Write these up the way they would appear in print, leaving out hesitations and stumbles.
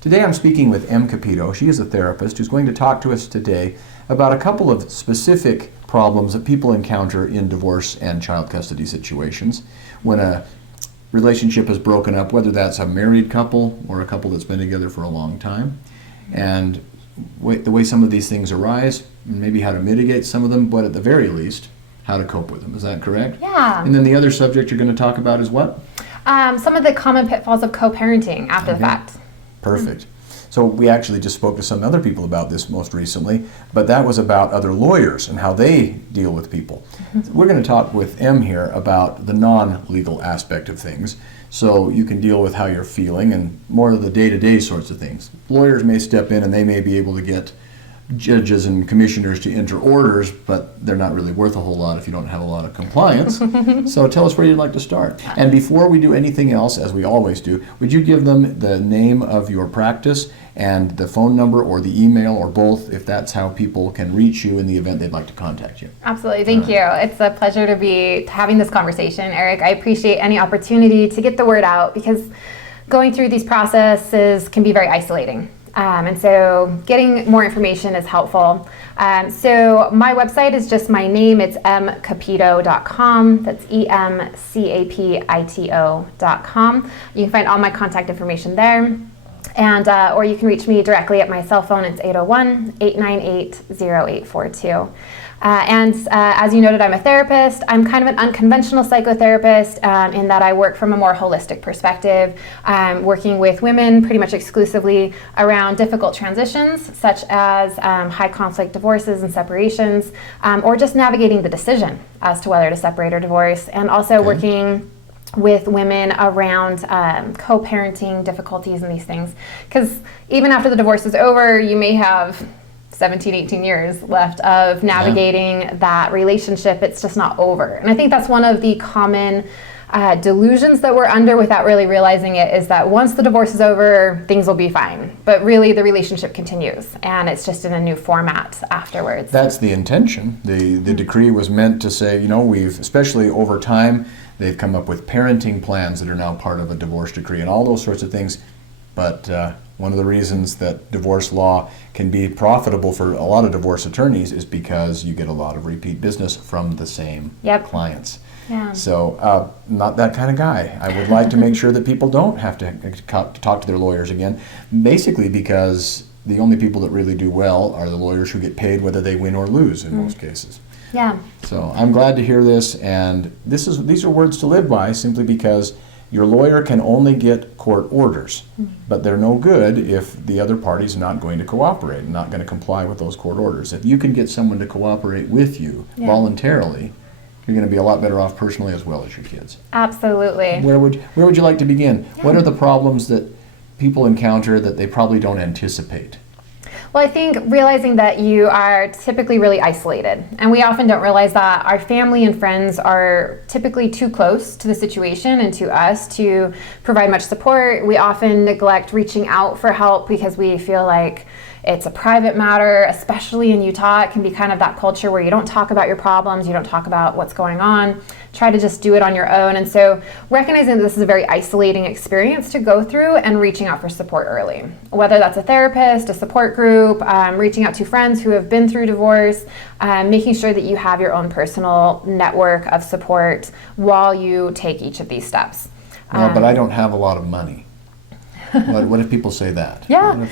Today I'm speaking with M. Capito. She is a therapist who's going to talk to us today about a couple of specific problems that people encounter in divorce and child custody situations. When a relationship is broken up, whether that's a married couple or a couple that's been together for a long time, and the way some of these things arise, maybe how to mitigate some of them, but at the very least, how to cope with them. Is that correct? Yeah. And then the other subject you're going to talk about is what? Some of the common pitfalls of co-parenting after the fact. Perfect. So we actually just spoke to some other people about this most recently, but that was about other lawyers and how they deal with people. We're going to talk with M here about the non-legal aspect of things, so you can deal with how you're feeling and more of the day-to-day sorts of things. Lawyers may step in and they may be able to get judges and commissioners to enter orders, but they're not really worth a whole lot if you don't have a lot of compliance. So tell us where you'd like to start. And before we do anything else, as we always do, would you give them the name of your practice and the phone number or the email or both, if that's how people can reach you in the event they'd like to contact you? Absolutely. Thank you. It's a pleasure to be having this conversation, Eric. I appreciate any opportunity to get the word out because going through these processes can be very isolating. And so getting more information is helpful. So my website is just my name. It's mcapito.com. That's EMCAPITO.com. You can find all my contact information there. And or you can reach me directly at my cell phone. It's 801-898-0842. As you noted, I'm a therapist. I'm kind of an unconventional psychotherapist in that I work from a more holistic perspective, working with women pretty much exclusively around difficult transitions, such as high conflict divorces and separations, or just navigating the decision as to whether to separate or divorce, and also working with women around co-parenting difficulties and these things. Because even after the divorce is over, you may have 17, 18 years left of navigating that relationship. It's just not over. And I think that's one of the common delusions that we're under without really realizing it, is that once the divorce is over, things will be fine. But really the relationship continues and it's just in a new format afterwards. That's the intention. The decree was meant to say, we've, especially over time, they've come up with parenting plans that are now part of a divorce decree and all those sorts of things. But one of the reasons that divorce law can be profitable for a lot of divorce attorneys is because you get a lot of repeat business from the same clients. Yeah. So not that kind of guy. I would like to make sure that people don't have to talk to their lawyers again, basically because the only people that really do well are the lawyers who get paid whether they win or lose in most cases. Yeah. So I'm glad to hear this, and these are words to live by simply because your lawyer can only get court orders, but they're no good if the other party's not going to cooperate and not going to comply with those court orders. If you can get someone to cooperate with you voluntarily, you're going to be a lot better off personally as well as your kids. Absolutely. Where would you like to begin? What are the problems that people encounter that they probably don't anticipate? Well, I think realizing that you are typically really isolated, and we often don't realize that our family and friends are typically too close to the situation and to us to provide much support. We often neglect reaching out for help because we feel like it's a private matter, especially in Utah. It can be kind of that culture where you don't talk about your problems, you don't talk about what's going on, try to just do it on your own. And so recognizing that this is a very isolating experience to go through and reaching out for support early, whether that's a therapist, a support group, reaching out to friends who have been through divorce, making sure that you have your own personal network of support while you take each of these steps. But I don't have a lot of money. What if people say that? Yeah,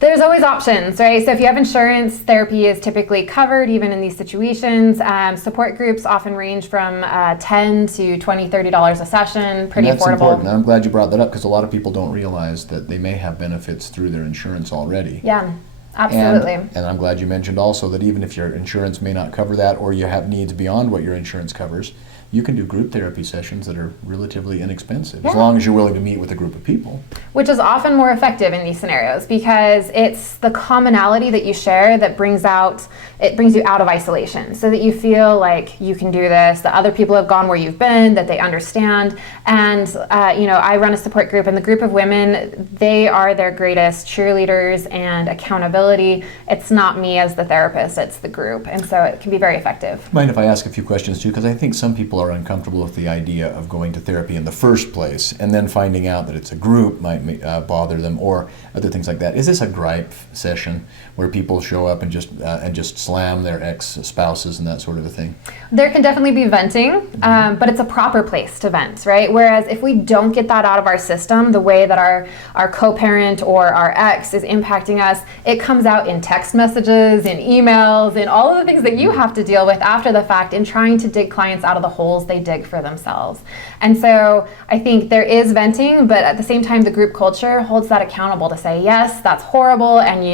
there's always options, right? So if you have insurance, therapy is typically covered even in these situations. Support groups often range from $10 to $20, $30 a session, pretty affordable. That's important. I'm glad you brought that up because a lot of people don't realize that they may have benefits through their insurance already. Yeah, absolutely. And I'm glad you mentioned also that even if your insurance may not cover that or you have needs beyond what your insurance covers, you can do group therapy sessions that are relatively inexpensive, as long as you're willing to meet with a group of people. Which is often more effective in these scenarios because it's the commonality that you share that brings you out of isolation so that you feel like you can do this, that other people have gone where you've been, that they understand. And I run a support group, and the group of women, they are their greatest cheerleaders and accountability. It's not me as the therapist, it's the group. And so it can be very effective. Mind if I ask a few questions too? Because I think some people people are uncomfortable with the idea of going to therapy in the first place, and then finding out that it's a group might bother them, or other things like that. Is this a gripe session where people show up and just slam their ex-spouses and that sort of a thing? There can definitely be venting, but it's a proper place to vent, right? Whereas if we don't get that out of our system, the way that our co-parent or our ex is impacting us, it comes out in text messages, in emails, in all of the things that you have to deal with after the fact in trying to dig clients out of the holes they dig for themselves. And so I think there is venting, but at the same time, the group culture holds that accountable to say, yes, that's horrible, and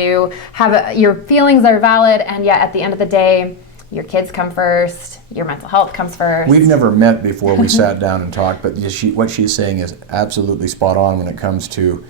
your feelings are valid, and yet at the end of the day, your kids come first, your mental health comes first. We've never met before we sat down and talked, but what she's saying is absolutely spot on when it comes to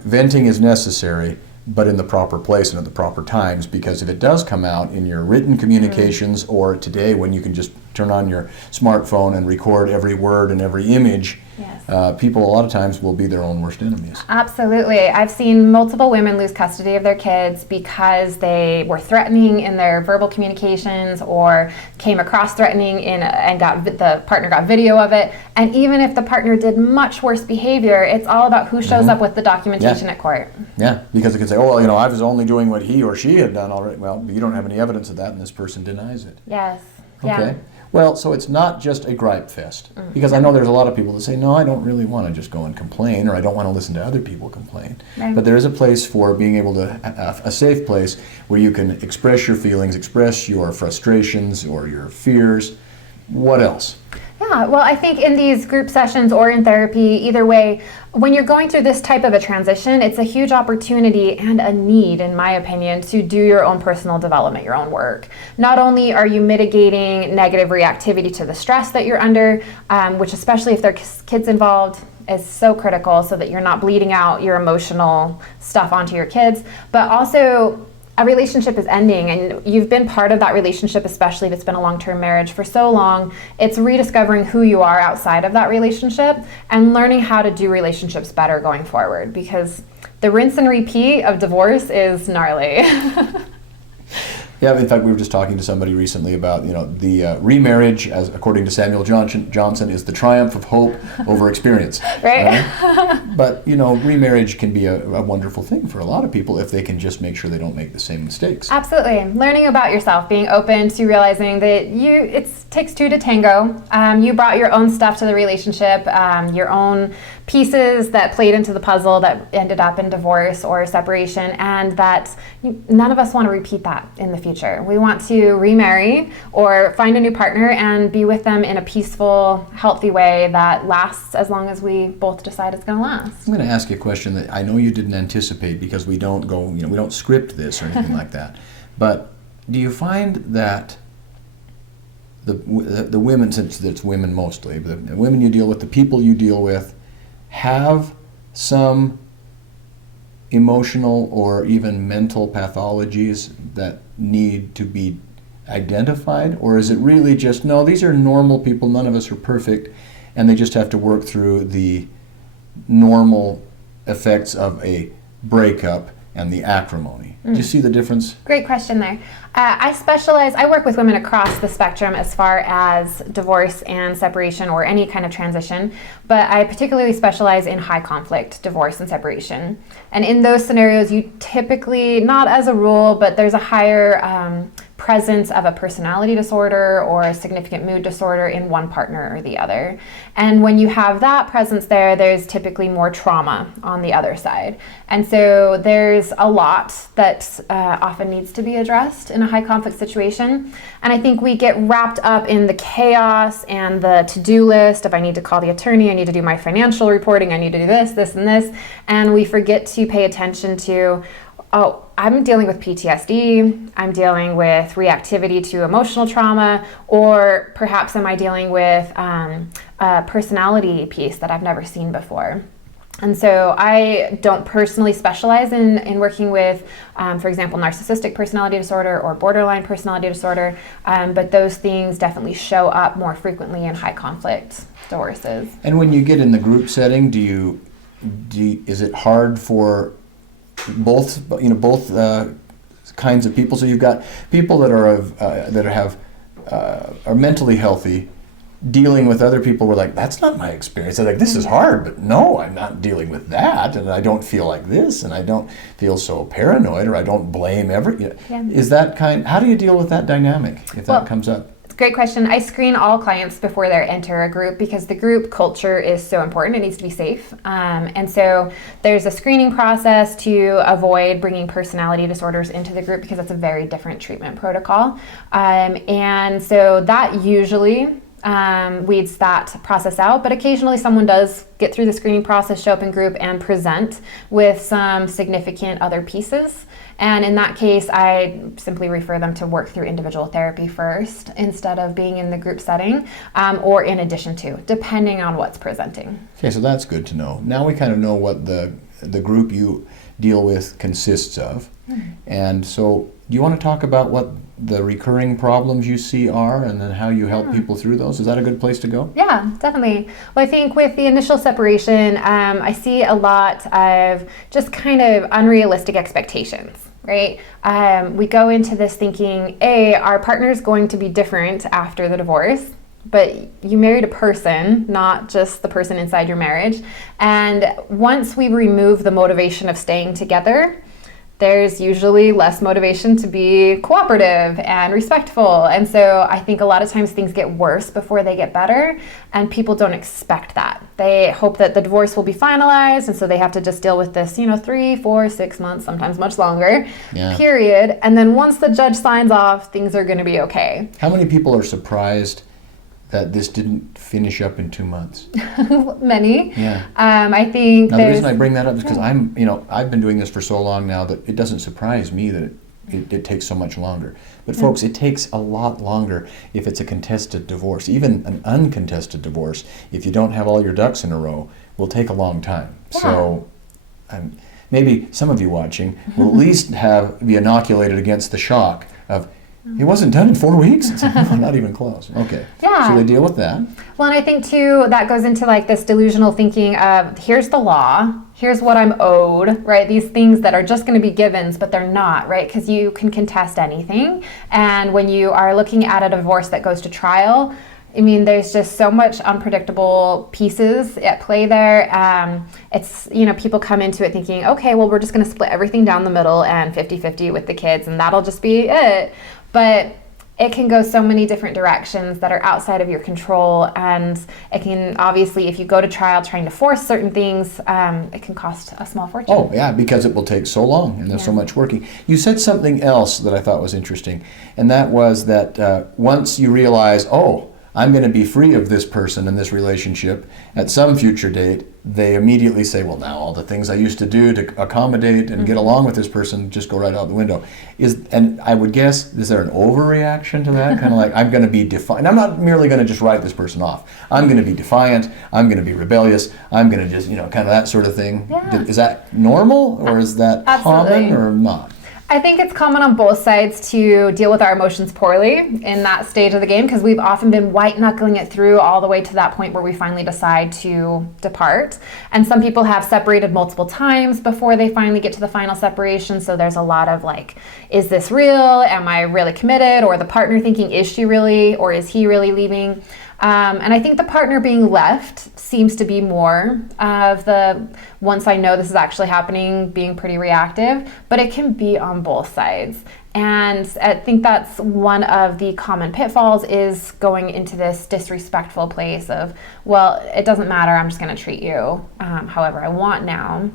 venting is necessary, but in the proper place and at the proper times, because if it does come out in your written communications or today when you can just turn on your smartphone and record every word and every image, yes. People a lot of times will be their own worst enemies. Absolutely. I've seen multiple women lose custody of their kids because they were threatening in their verbal communications or came across threatening and the partner got video of it. And even if the partner did much worse behavior, it's all about who shows up with the documentation at court. Yeah, because it could say, oh, well, I was only doing what he or she had done already. Well, you don't have any evidence of that, and this person denies it. Yes. Okay. Yeah. Well, so it's not just a gripe fest, because I know there's a lot of people that say, no, I don't really want to just go and complain, or I don't want to listen to other people complain. Right. But there is a place for being able to, a safe place where you can express your feelings, express your frustrations or your fears. What else? Yeah, well, I think in these group sessions or in therapy, either way, when you're going through this type of a transition, it's a huge opportunity and a need, in my opinion, to do your own personal development, your own work. Not only are you mitigating negative reactivity to the stress that you're under, which especially if there's kids involved, is so critical so that you're not bleeding out your emotional stuff onto your kids, but also a relationship is ending and you've been part of that relationship, especially if it's been a long-term marriage for so long. It's rediscovering who you are outside of that relationship and learning how to do relationships better going forward, because the rinse and repeat of divorce is gnarly. Yeah, in fact, we were just talking to somebody recently about, the remarriage, as according to Samuel Johnson, is the triumph of hope over experience. Right? But, remarriage can be a wonderful thing for a lot of people if they can just make sure they don't make the same mistakes. Absolutely. Learning about yourself, being open to realizing that it takes two to tango. You brought your own stuff to the relationship, your own pieces that played into the puzzle that ended up in divorce or separation, and that none of us want to repeat that in the future. We want to remarry or find a new partner and be with them in a peaceful, healthy way that lasts as long as we both decide it's going to last. I'm going to ask you a question that I know you didn't anticipate, because we don't we don't script this or anything like that. But do you find that the women, since it's women mostly, the women you deal with, the people you deal with, have some emotional or even mental pathologies that need to be identified? Or is it really just, no, these are normal people, none of us are perfect, and they just have to work through the normal effects of a breakup and the acrimony? Do you see the difference? Great question there. I work with women across the spectrum as far as divorce and separation or any kind of transition, but I particularly specialize in high conflict divorce and separation. And in those scenarios, you typically, not as a rule, but there's a higher presence of a personality disorder or a significant mood disorder in one partner or the other. And when you have that presence there, there's typically more trauma on the other side. And so there's a lot that often needs to be addressed in a high conflict situation. And I think we get wrapped up in the chaos and the to-do list of, I need to call the attorney, I need to do my financial reporting, I need to do this, this, and this. And we forget to pay attention to, oh, I'm dealing with PTSD, I'm dealing with reactivity to emotional trauma, or perhaps am I dealing with a personality piece that I've never seen before. And so I don't personally specialize in working with, for example, narcissistic personality disorder or borderline personality disorder, but those things definitely show up more frequently in high conflict divorces. And when you get in the group setting, is it hard for both kinds of people? So you've got people that are mentally healthy, dealing with other people were like, that's not my experience. They're like, this is hard, but no, I'm not dealing with that, and I don't feel like this, and I don't feel so paranoid, or I don't blame Is that how do you deal with that dynamic if that comes up? Great question. I screen all clients before they enter a group because the group culture is so important. It needs to be safe. And so there's a screening process to avoid bringing personality disorders into the group because that's a very different treatment protocol. And so that usually weeds that process out, but occasionally someone does get through the screening process, show up in group, and present with some significant other pieces. And in that case, I simply refer them to work through individual therapy first instead of being in the group setting, or in addition to, depending on what's presenting. Okay, so that's good to know. Now we kind of know what the group you deal with consists of. And so do you want to talk about what the recurring problems you see are and then how you help people through those? Is that a good place to go? Yeah, definitely. Well, I think with the initial separation, I see a lot of just kind of unrealistic expectations, right? We go into this thinking, our partner's going to be different after the divorce, but you married a person, not just the person inside your marriage. And once we remove the motivation of staying together, there's usually less motivation to be cooperative and respectful. And so I think a lot of times things get worse before they get better, and people don't expect that. They hope that the divorce will be finalized, and so they have to just deal with this, 3, 4, 6 months, sometimes much longer, period. And then once the judge signs off, things are going to be okay. How many people are surprised that this didn't finish up in 2 months? Many. Yeah. I think now, the reason I bring that up is because I've been doing this for so long now that it doesn't surprise me that it takes so much longer. But folks, it takes a lot longer if it's a contested divorce. Even an uncontested divorce, if you don't have all your ducks in a row, will take a long time. Yeah. So maybe some of you watching will at least be inoculated against the shock of, it wasn't done in 4 weeks? It's like, no, not even close. Okay. Yeah. So they deal with that. Well, and I think too, that goes into like this delusional thinking of, here's the law, here's what I'm owed, right? These things that are just going to be givens, but they're not, right? Because you can contest anything. And when you are looking at a divorce that goes to trial, I mean, there's just so much unpredictable pieces at play there. It's, people come into it thinking, okay, well, we're just going to split everything down the middle and 50-50 with the kids, and that'll just be it. But it can go so many different directions that are outside of your control, and it can, obviously, if you go to trial trying to force certain things, it can cost a small fortune. Oh, yeah, because it will take so long, and there's so much working. You said something else that I thought was interesting, and that was that once you realize, I'm going to be free of this person and this relationship at some future date, they immediately say, well, now all the things I used to do to accommodate and get along with this person just go right out the window. And I would guess, is there an overreaction to that? Kind of like, I'm going to be defiant. I'm not merely going to just write this person off. I'm going to be defiant. I'm going to be rebellious. I'm going to just, kind of that sort of thing. Yeah. Is that normal, or is that common, or not? I think it's common on both sides to deal with our emotions poorly in that stage of the game, because we've often been white-knuckling it through all the way to that point where we finally decide to depart. And some people have separated multiple times before they finally get to the final separation, so there's a lot of like, is this real? Am I really committed? Or the partner thinking, is she really, or is he really leaving? And I think the partner being left seems to be more of the, once I know this is actually happening, being pretty reactive, but it can be on both sides. And I think that's one of the common pitfalls, is going into this disrespectful place of, well, it doesn't matter, I'm just going to treat you however I want now.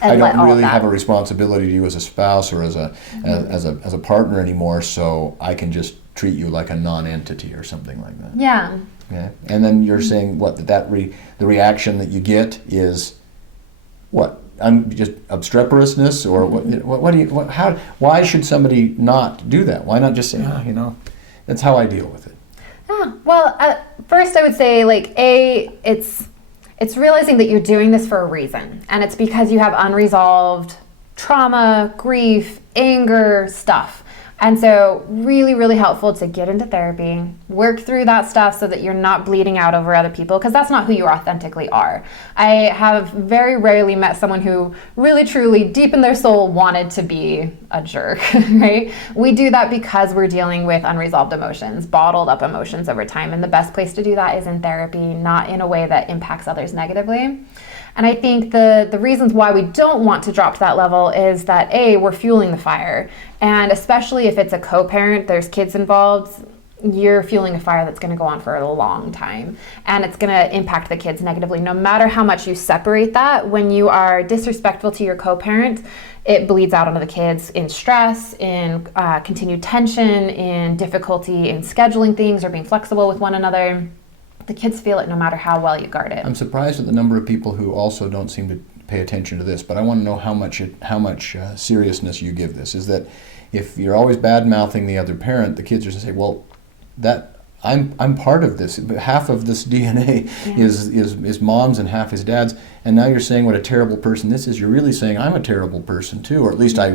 I don't really have a responsibility to you as a spouse or as a partner anymore, so I can just treat you like a non-entity or something like that. Yeah. Yeah. And then you're saying the reaction that you get is what? Just obstreperousness, or why should somebody not do that? Why not just say, that's how I deal with it? Yeah. Well, first I would say, it's realizing that you're doing this for a reason, and it's because you have unresolved trauma, grief, anger, stuff. And so really, really helpful to get into therapy, work through that stuff so that you're not bleeding out over other people, because that's not who you authentically are. I have very rarely met someone who really, truly, deep in their soul wanted to be a jerk, right? We do that because we're dealing with unresolved emotions, bottled up emotions over time. And the best place to do that is in therapy, not in a way that impacts others negatively. And I think the reasons why we don't want to drop to that level is that A, we're fueling the fire. And especially if it's a co-parent, there's kids involved, you're fueling a fire that's going to go on for a long time. And it's going to impact the kids negatively. No matter how much you separate that, when you are disrespectful to your co-parent, it bleeds out onto the kids in stress, in continued tension, in difficulty in scheduling things or being flexible with one another. The kids feel it no matter how well you guard it. I'm surprised at the number of people who also don't seem to pay attention to this, but I want to know how much seriousness you give this. Is that if you're always bad-mouthing the other parent, the kids are going to say, well, that I'm part of this. Half of this DNA is mom's and half is dad's. And now you're saying what a terrible person this is. You're really saying I'm a terrible person too, or at least I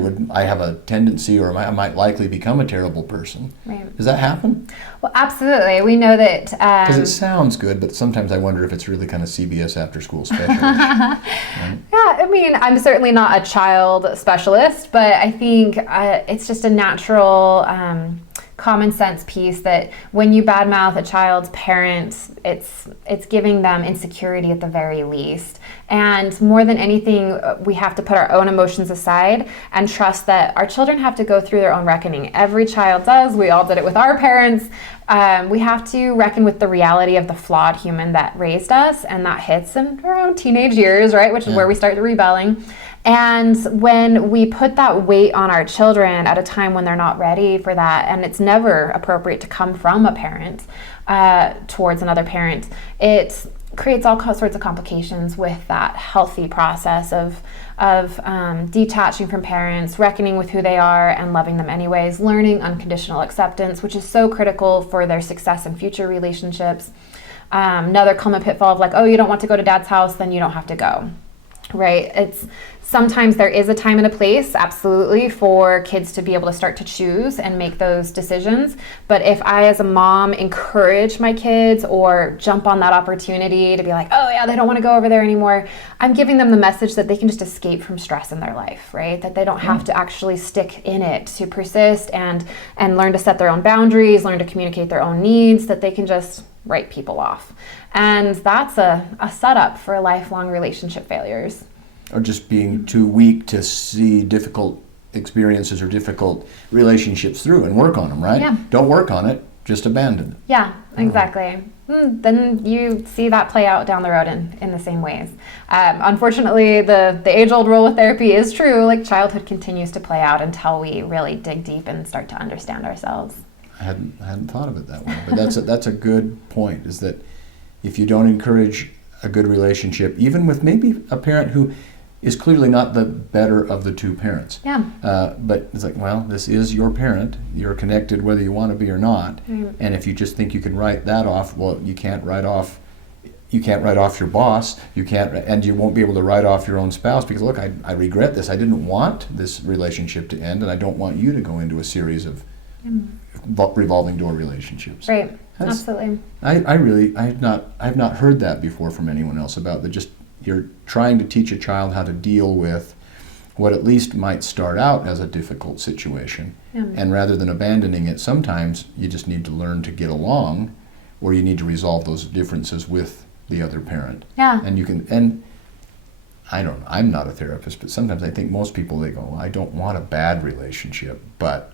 have a tendency, or I might likely become a terrible person. Right. Does that happen? Well, absolutely. We know that. Because it sounds good, but sometimes I wonder if it's really kind of CBS after school special. Right? Yeah, I mean, I'm certainly not a child specialist, but I think it's just a natural common sense piece that when you badmouth a child's parent, it's giving them insecurity at the very least. And more than anything, we have to put our own emotions aside and trust that our children have to go through their own reckoning. Every child does. We all did it with our parents. We have to reckon with the reality of the flawed human that raised us, and that hits in around teenage years, right? Which is where we start rebelling. And when we put that weight on our children at a time when they're not ready for that, and it's never appropriate to come from a parent towards another parent, it creates all sorts of complications with that healthy process of detaching from parents, reckoning with who they are and loving them anyways, learning unconditional acceptance, which is so critical for their success in future relationships. Another common pitfall of like, oh, you don't want to go to dad's house, then you don't have to go. Right? Sometimes there is a time and a place, absolutely, for kids to be able to start to choose and make those decisions. But if I, as a mom, encourage my kids or jump on that opportunity to be like, oh yeah, they don't want to go over there anymore, I'm giving them the message that they can just escape from stress in their life, right? That they don't have to actually stick in it to persist and learn to set their own boundaries, learn to communicate their own needs, that they can just write people off. And that's a setup for lifelong relationship failures. Or just being too weak to see difficult experiences or difficult relationships through and work on them, right? Yeah. Don't work on it, just abandon it. Yeah, exactly. Then you see that play out down the road in the same ways. Unfortunately, the age-old rule with therapy is true. Like, childhood continues to play out until we really dig deep and start to understand ourselves. I hadn't thought of it that way, but that's a good point, is that if you don't encourage a good relationship, even with maybe a parent who is clearly not the better of the two parents. Yeah. But it's like, well, this is your parent. You're connected whether you want to be or not. Right. And if you just think you can write that off, well, you can't write off your boss. You can't, and you won't be able to write off your own spouse because, look, I regret this. I didn't want this relationship to end, and I don't want you to go into a series of revolving door relationships. Right. Absolutely. I've not heard that before from anyone else about you're trying to teach a child how to deal with what at least might start out as a difficult situation. Yeah. And rather than abandoning it, sometimes you just need to learn to get along, or you need to resolve those differences with the other parent. Yeah. And I don't know, I'm not a therapist, but sometimes I think most people, they go, well, I don't want a bad relationship, but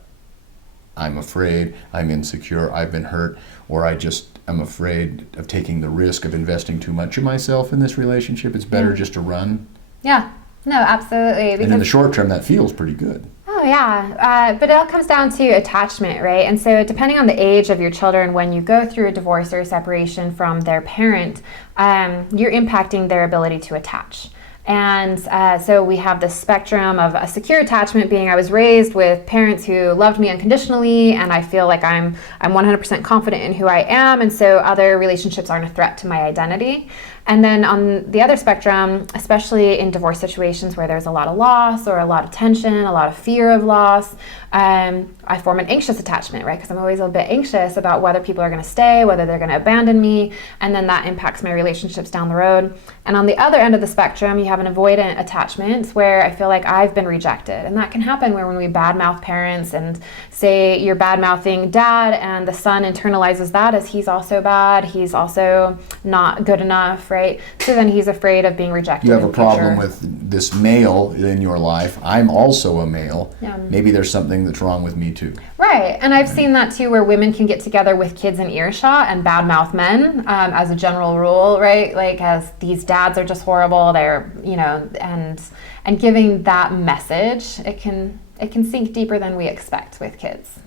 I'm afraid, I'm insecure, I've been hurt, or I'm afraid of taking the risk of investing too much of myself in this relationship. It's better just to run. Yeah, no, absolutely. And in the short term, that feels pretty good. Oh, yeah. But it all comes down to attachment, right? And so depending on the age of your children, when you go through a divorce or a separation from their parent, you're impacting their ability to attach. And so we have this spectrum of a secure attachment being I was raised with parents who loved me unconditionally, and I feel like I'm 100% confident in who I am, and so other relationships aren't a threat to my identity. And then on the other spectrum, especially in divorce situations where there's a lot of loss or a lot of tension, a lot of fear of loss, I form an anxious attachment, right? Because I'm always a bit anxious about whether people are going to stay, whether they're going to abandon me, and then that impacts my relationships down the road. And on the other end of the spectrum, you have an avoidant attachment where I feel like I've been rejected. And that can happen when we badmouth parents and say you're badmouthing dad, and the son internalizes that as he's also bad, he's also not good enough, right? So then he's afraid of being rejected. You have a problem with this male in your life. I'm also a male. Yeah. Maybe there's something that's wrong with me too. Right, and I've seen that too, where women can get together with kids in earshot and badmouth men as a general rule, right? Like, as these dads are just horrible, they're, and giving that message, it can sink deeper than we expect with kids.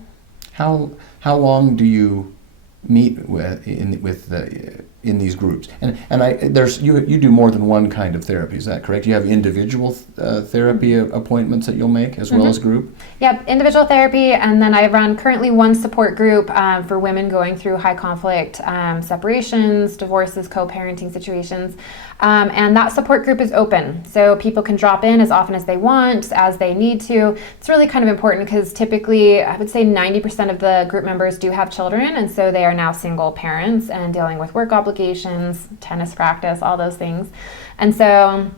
How long do you meet in these groups? And you do more than one kind of therapy, is that correct? You have individual therapy appointments that you'll make as well as group? Yep, individual therapy, and then I run currently one support group for women going through high conflict separations, divorces, co-parenting situations. And that support group is open, so people can drop in as often as they want, as they need to. It's really kind of important because typically, I would say 90% of the group members do have children, and so they are now single parents and dealing with work obligations, tennis practice, all those things. And so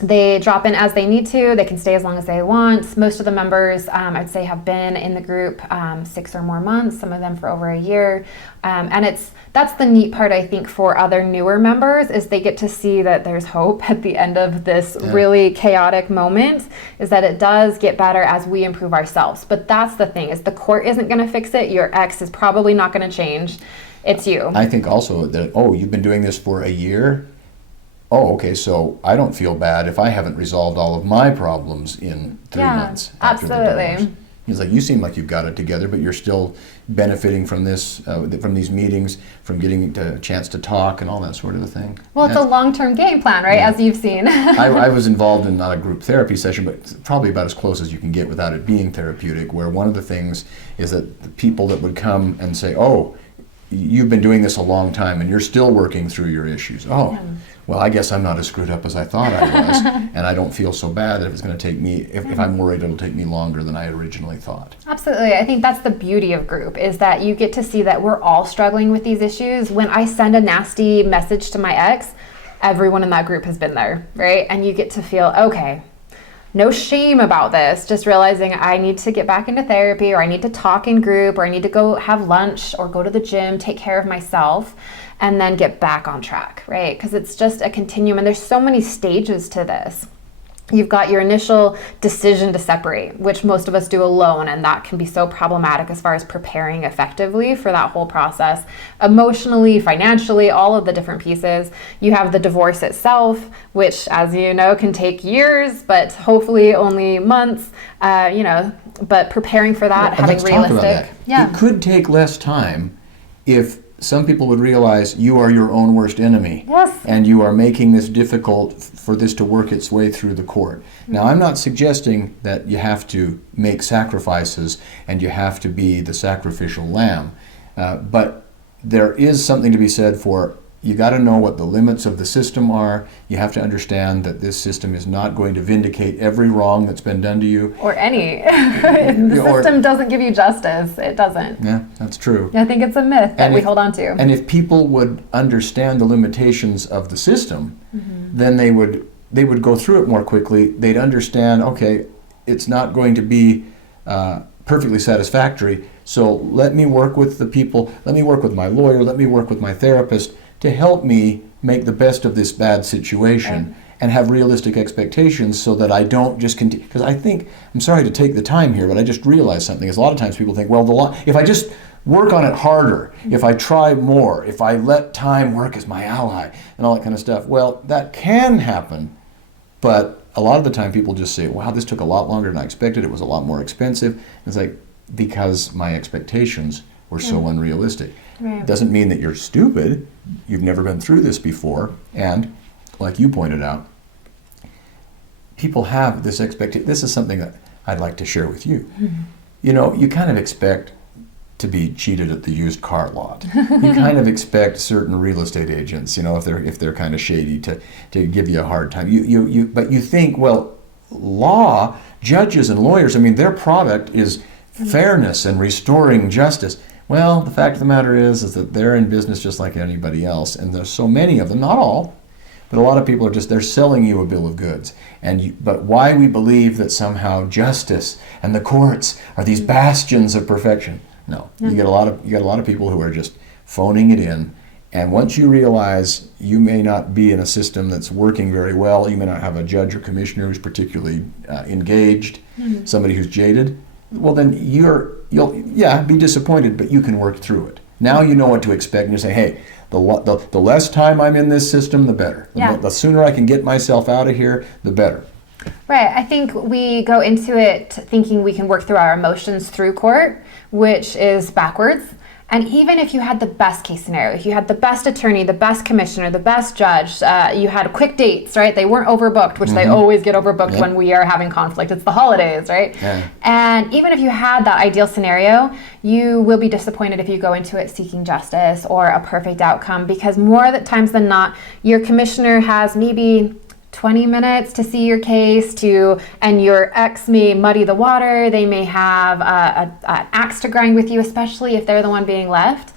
they drop in as they need to. They can stay as long as they want. Most of the members, I'd say, have been in the group 6 or more months, some of them for over a year. And that's the neat part, I think, for other newer members, is they get to see that there's hope at the end of this really chaotic moment, is that it does get better as we improve ourselves. But that's the thing, is the court isn't going to fix it. Your ex is probably not going to change. It's you. I think also that, you've been doing this for a year? Oh, okay, so I don't feel bad if I haven't resolved all of my problems in 3 months after the divorce. He's like, you seem like you've got it together, but you're still benefiting from this, from these meetings, from getting a chance to talk and all that sort of a thing. Well, it's a long-term game plan, right, as you've seen. I was involved in not a group therapy session, but probably about as close as you can get without it being therapeutic, where one of the things is that the people that would come and say, you've been doing this a long time and you're still working through your issues. Well, I guess I'm not as screwed up as I thought I was, and I don't feel so bad that if it's going to take me, if I'm worried it'll take me longer than I originally thought. Absolutely. I think that's the beauty of group, is that you get to see that we're all struggling with these issues. When I send a nasty message to my ex, everyone in that group has been there, right? And you get to feel, okay, no shame about this, just realizing I need to get back into therapy, or I need to talk in group, or I need to go have lunch or go to the gym, take care of myself, and then get back on track, right? Because it's just a continuum, and there's so many stages to this. You've got your initial decision to separate, which most of us do alone, and that can be so problematic as far as preparing effectively for that whole process, emotionally, financially, all of the different pieces. You have the divorce itself, which, as you know, can take years, but hopefully only months, but preparing for that, having realistic. It could take less time if some people would realize you are your own worst enemy. Yes. And you are making this difficult for this to work its way through the court. Now, I'm not suggesting that you have to make sacrifices and you have to be the sacrificial lamb, but there is something to be said for, you got to know what the limits of the system are. You have to understand that this system is not going to vindicate every wrong that's been done to you. Or any. The system doesn't give you justice. It doesn't. Yeah, that's true. I think it's a myth that we hold on to. And if people would understand the limitations of the system, then they would go through it more quickly. They'd understand, okay, it's not going to be perfectly satisfactory, so let me work with the people, let me work with my lawyer, let me work with my therapist to help me make the best of this bad situation and have realistic expectations so that I don't just continue. Because I think, I'm sorry to take the time here, but I just realized something. Is a lot of times people think, well, if I just work on it harder, if I try more, if I let time work as my ally, and all that kind of stuff, well, that can happen, but a lot of the time people just say, wow, this took a lot longer than I expected, it was a lot more expensive. It's like, because my expectations were so unrealistic. Right. Doesn't mean that you're stupid. You've never been through this before. And like you pointed out, people have this expectation. This is something that I'd like to share with you. You know, you kind of expect to be cheated at the used car lot. You kind of expect certain real estate agents, you know, if they're kind of shady, to give you a hard time. But you think, well, law, judges and lawyers, I mean, their product is fairness and restoring justice. Well, the fact of the matter is that they're in business just like anybody else, and there's so many of them, not all, but a lot of people are they're selling you a bill of goods. But why we believe that somehow justice and the courts are these bastions of perfection? No, you get a lot of people who are just phoning it in. And once you realize you may not be in a system that's working very well, you may not have a judge or commissioner who's particularly engaged, somebody who's jaded, well then you'll be disappointed, but you can work through it. Now you know what to expect, and you say, hey, the less time I'm in this system, the better. The sooner I can get myself out of here, the better. Right. I think we go into it thinking we can work through our emotions through court, which is backwards. And even if you had the best case scenario, if you had the best attorney, the best commissioner, the best judge, you had quick dates, right? They weren't overbooked, which they always get overbooked when we are having conflict. It's the holidays, right? Yeah. And even if you had that ideal scenario, you will be disappointed if you go into it seeking justice or a perfect outcome, because more times than not, your commissioner has maybe 20 minutes to see your case, and your ex may muddy the water. They may have an axe to grind with you, especially if they're the one being left.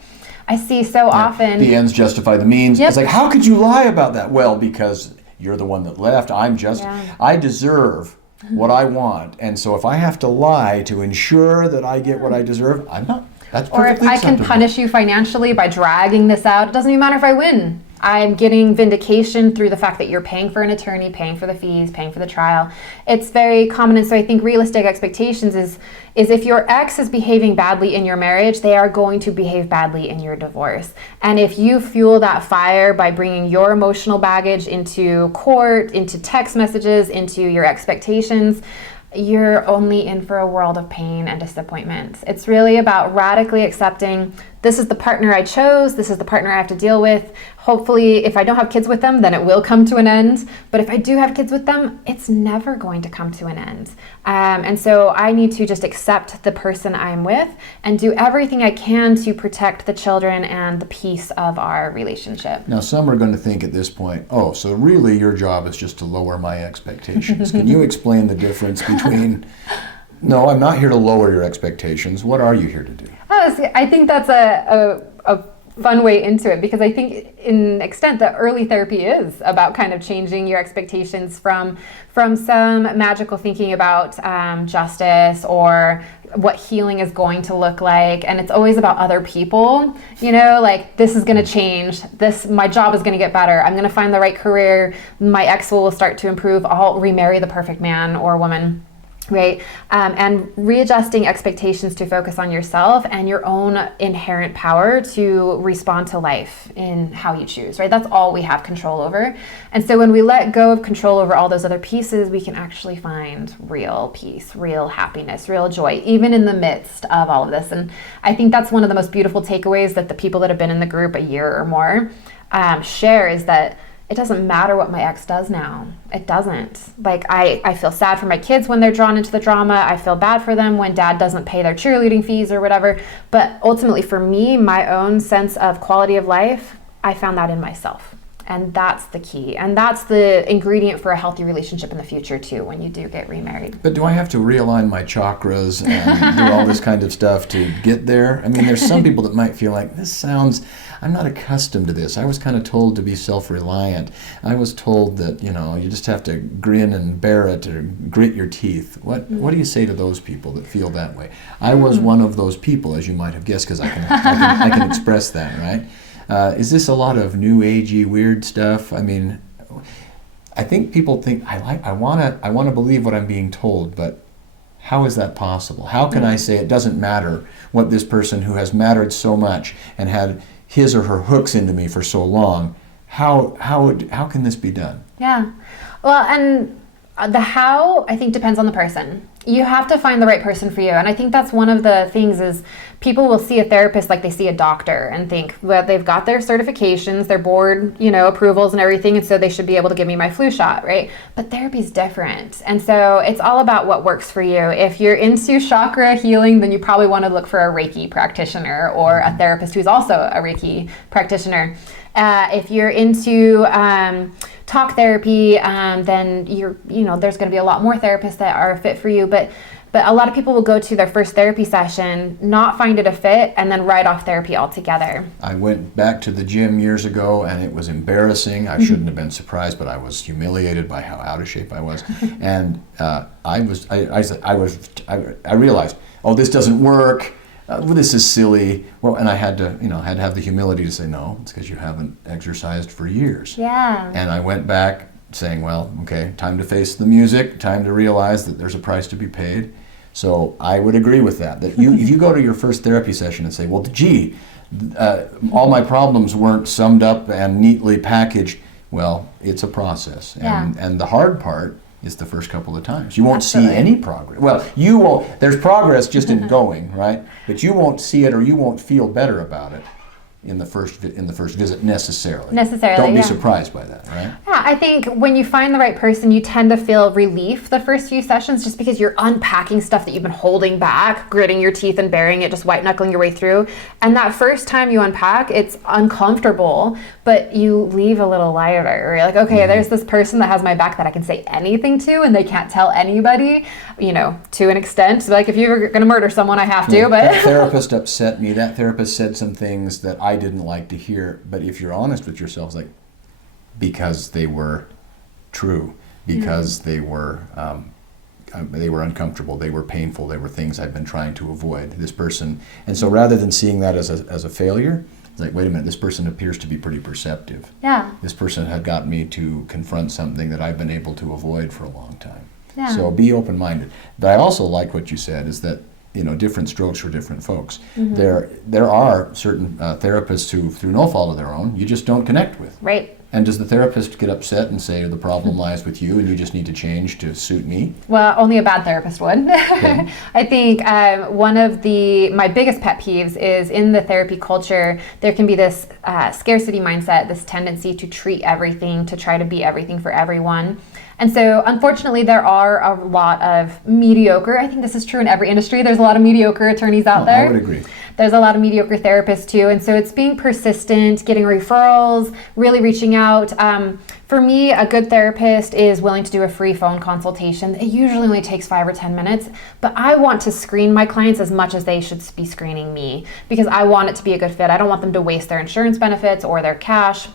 I see so often. The ends justify the means. It's like, how could you lie about that? Well, because you're the one that left. I deserve what I want. And so if I have to lie to ensure that I get what I deserve, I'm not. That's perfectly acceptable. Or if I can punish you financially by dragging this out, it doesn't even matter if I win. I'm getting vindication through the fact that you're paying for an attorney, paying for the fees, paying for the trial. It's very common. And so I think realistic expectations is if your ex is behaving badly in your marriage, they are going to behave badly in your divorce. And if you fuel that fire by bringing your emotional baggage into court, into text messages, into your expectations, you're only in for a world of pain and disappointment. It's really about radically accepting, this is the partner I chose, this is the partner I have to deal with. Hopefully, if I don't have kids with them, then it will come to an end. But if I do have kids with them, it's never going to come to an end. And so I need to just accept the person I'm with and do everything I can to protect the children and the peace of our relationship. Now, some are going to think at this point, oh, so really your job is just to lower my expectations. Can you explain the difference between, no, I'm not here to lower your expectations. What are you here to do? I think that's a fun way into it, because I think in extent that early therapy is about kind of changing your expectations from some magical thinking about justice or what healing is going to look like, and it's always about other people, you know, like this is going to change, my job is going to get better, I'm going to find the right career, my ex will start to improve, I'll remarry the perfect man or woman. Right? And readjusting expectations to focus on yourself and your own inherent power to respond to life in how you choose, right? That's all we have control over. And so when we let go of control over all those other pieces, we can actually find real peace, real happiness, real joy, even in the midst of all of this. And I think that's one of the most beautiful takeaways that the people that have been in the group a year or more share, is that it doesn't matter what my ex does now. It doesn't. Like, I feel sad for my kids when they're drawn into the drama. I feel bad for them when dad doesn't pay their cheerleading fees or whatever. But ultimately for me, my own sense of quality of life, I found that in myself. And that's the key. And that's the ingredient for a healthy relationship in the future too, when you do get remarried. But do I have to realign my chakras and do all this kind of stuff to get there? I mean, there's some people that might feel like, I'm not accustomed to this. I was kind of told to be self-reliant. I was told that, you just have to grin and bear it or grit your teeth. What do you say to those people that feel that way? I was one of those people, as you might have guessed, because I can express that, right? Is this a lot of new agey weird stuff? I mean, I think people think I want to believe what I'm being told, but how is that possible? How can I say it doesn't matter what this person who has mattered so much and had his or her hooks into me for so long, how can this be done? Yeah. Well, and the how, I think, depends on the person. You have to find the right person for you. And I think that's one of the things is people will see a therapist like they see a doctor and think, well, they've got their certifications, their board, approvals and everything, and so they should be able to give me my flu shot, right? But therapy's different. And so it's all about what works for you. If you're into chakra healing, then you probably want to look for a Reiki practitioner or a therapist who's also a Reiki practitioner. If you're into talk therapy, then there's going to be a lot more therapists that are fit for you. But a lot of people will go to their first therapy session, not find it a fit, and then write off therapy altogether. I went back to the gym years ago, and it was embarrassing. I shouldn't have been surprised, but I was humiliated by how out of shape I was. And I realized, oh, this doesn't work. This is silly. Well, and I had to have the humility to say, no, it's because you haven't exercised for years. Yeah. And I went back saying, well, okay, time to face the music, time to realize that there's a price to be paid. So I would agree with that. That if you go to your first therapy session and say, well, gee, all my problems weren't summed up and neatly packaged, well, it's a process. And the hard part is the first couple of times. You won't see any progress. Well, you won't. There's progress just in going, right? But you won't see it, or you won't feel better about it in the first visit necessarily. Don't be surprised by that, right? Yeah, I think when you find the right person, you tend to feel relief the first few sessions just because you're unpacking stuff that you've been holding back, gritting your teeth and bearing it, just white knuckling your way through. And that first time you unpack, it's uncomfortable, but you leave a little lighter. You're like, okay, there's this person that has my back that I can say anything to, and they can't tell anybody, to an extent. Like if you're going to murder someone, I have to. But that therapist upset me. That therapist said some things that I didn't like to hear. But if you're honest with yourself, like, because they were true, because they were uncomfortable, they were painful, they were things I've been trying to avoid. This person, and so rather than seeing that as a failure, it's like, wait a minute, this person appears to be pretty perceptive. Yeah. This person had got me to confront something that I've been able to avoid for a long time. Yeah. So be open-minded. But I also like what you said, is that different strokes for different folks. There are certain therapists who, through no fault of their own, you just don't connect with. Right. And does the therapist get upset and say the problem lies with you and you just need to change to suit me? Well, only a bad therapist would. Okay. I think one of my biggest pet peeves is in the therapy culture, there can be this scarcity mindset, this tendency to treat everything, to try to be everything for everyone. And so, unfortunately, there are a lot of mediocre, I think this is true in every industry, there's a lot of mediocre attorneys out there. I would agree. There's a lot of mediocre therapists too. And so it's being persistent, getting referrals, really reaching out. For me, a good therapist is willing to do a free phone consultation. It usually only takes 5 or 10 minutes, but I want to screen my clients as much as they should be screening me because I want it to be a good fit. I don't want them to waste their insurance benefits or their cash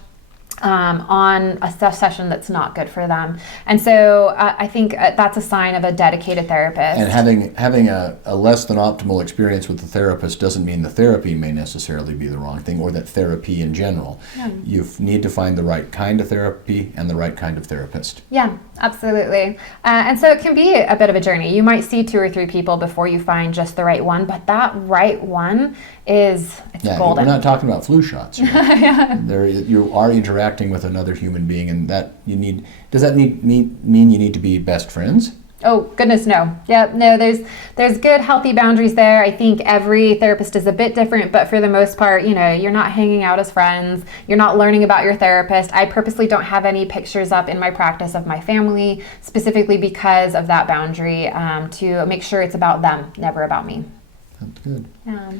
on a session that's not good for them. And so I think that's a sign of a dedicated therapist. And having a less than optimal experience with the therapist doesn't mean the therapy may necessarily be the wrong thing, or that therapy in general. Yeah. You need to find the right kind of therapy and the right kind of therapist. Yeah, absolutely. And so it can be a bit of a journey. You might see 2 or 3 people before you find just the right one, but that right one it's golden. We're not talking about flu shots. Yeah. You are interacting with another human being, and does that mean you need to be best friends? Oh, goodness, no. Yeah, no, there's good, healthy boundaries there. I think every therapist is a bit different, but for the most part, you're not hanging out as friends. You're not learning about your therapist. I purposely don't have any pictures up in my practice of my family, specifically because of that boundary, to make sure it's about them, never about me. That's good. Yeah.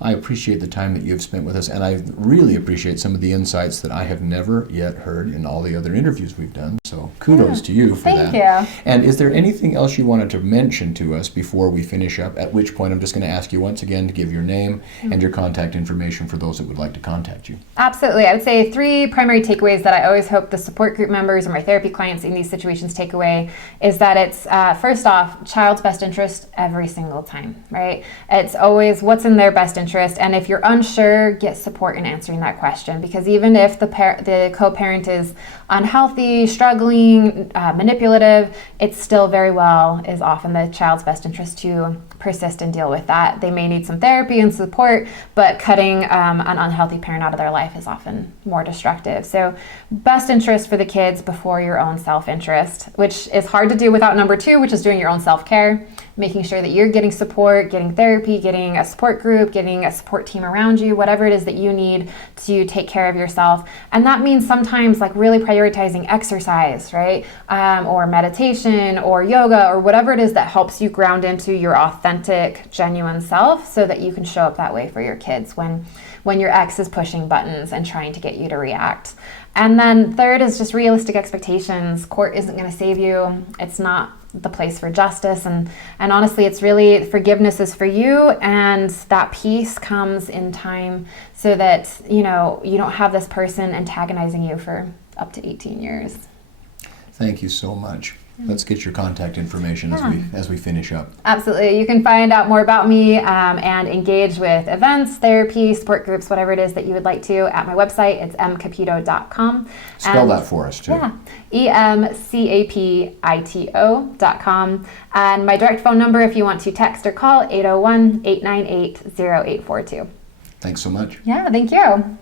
I appreciate the time that you've spent with us, and I really appreciate some of the insights that I have never yet heard in all the other interviews we've done. So kudos to you for that. Thank you. And is there anything else you wanted to mention to us before we finish up, at which point I'm just going to ask you once again to give your name and your contact information for those that would like to contact you? Absolutely. I would say 3 primary takeaways that I always hope the support group members or my therapy clients in these situations take away is that it's, first off, child's best interest every single time, right? It's always what's in their best interest. And if you're unsure, get support in answering that question, because even if the co-parent is unhealthy, struggling, manipulative, it still very well is often the child's best interest to persist and deal with that. They may need some therapy and support, but cutting an unhealthy parent out of their life is often more destructive. So best interest for the kids before your own self-interest, which is hard to do without number 2, which is doing your own self-care. making sure that you're getting support, getting therapy, getting a support group, getting a support team around you, whatever it is that you need to take care of yourself. And that means sometimes like really prioritizing exercise, right? Or meditation or yoga or whatever it is that helps you ground into your authentic, genuine self so that you can show up that way for your kids when your ex is pushing buttons and trying to get you to react. And then third is just realistic expectations. Court isn't going to save you. It's not the place for justice. And honestly, it's really forgiveness is for you, and that peace comes in time so that, you don't have this person antagonizing you for up to 18 years. Thank you so much. Let's get your contact information as we finish up. Absolutely. You can find out more about me and engage with events, therapy, support groups, whatever it is that you would like to at my website. It's mcapito.com. Spell that for us, too. Yeah, EMCAPITO.com. And my direct phone number, if you want to text or call, 801-898-0842. Thanks so much. Yeah, thank you.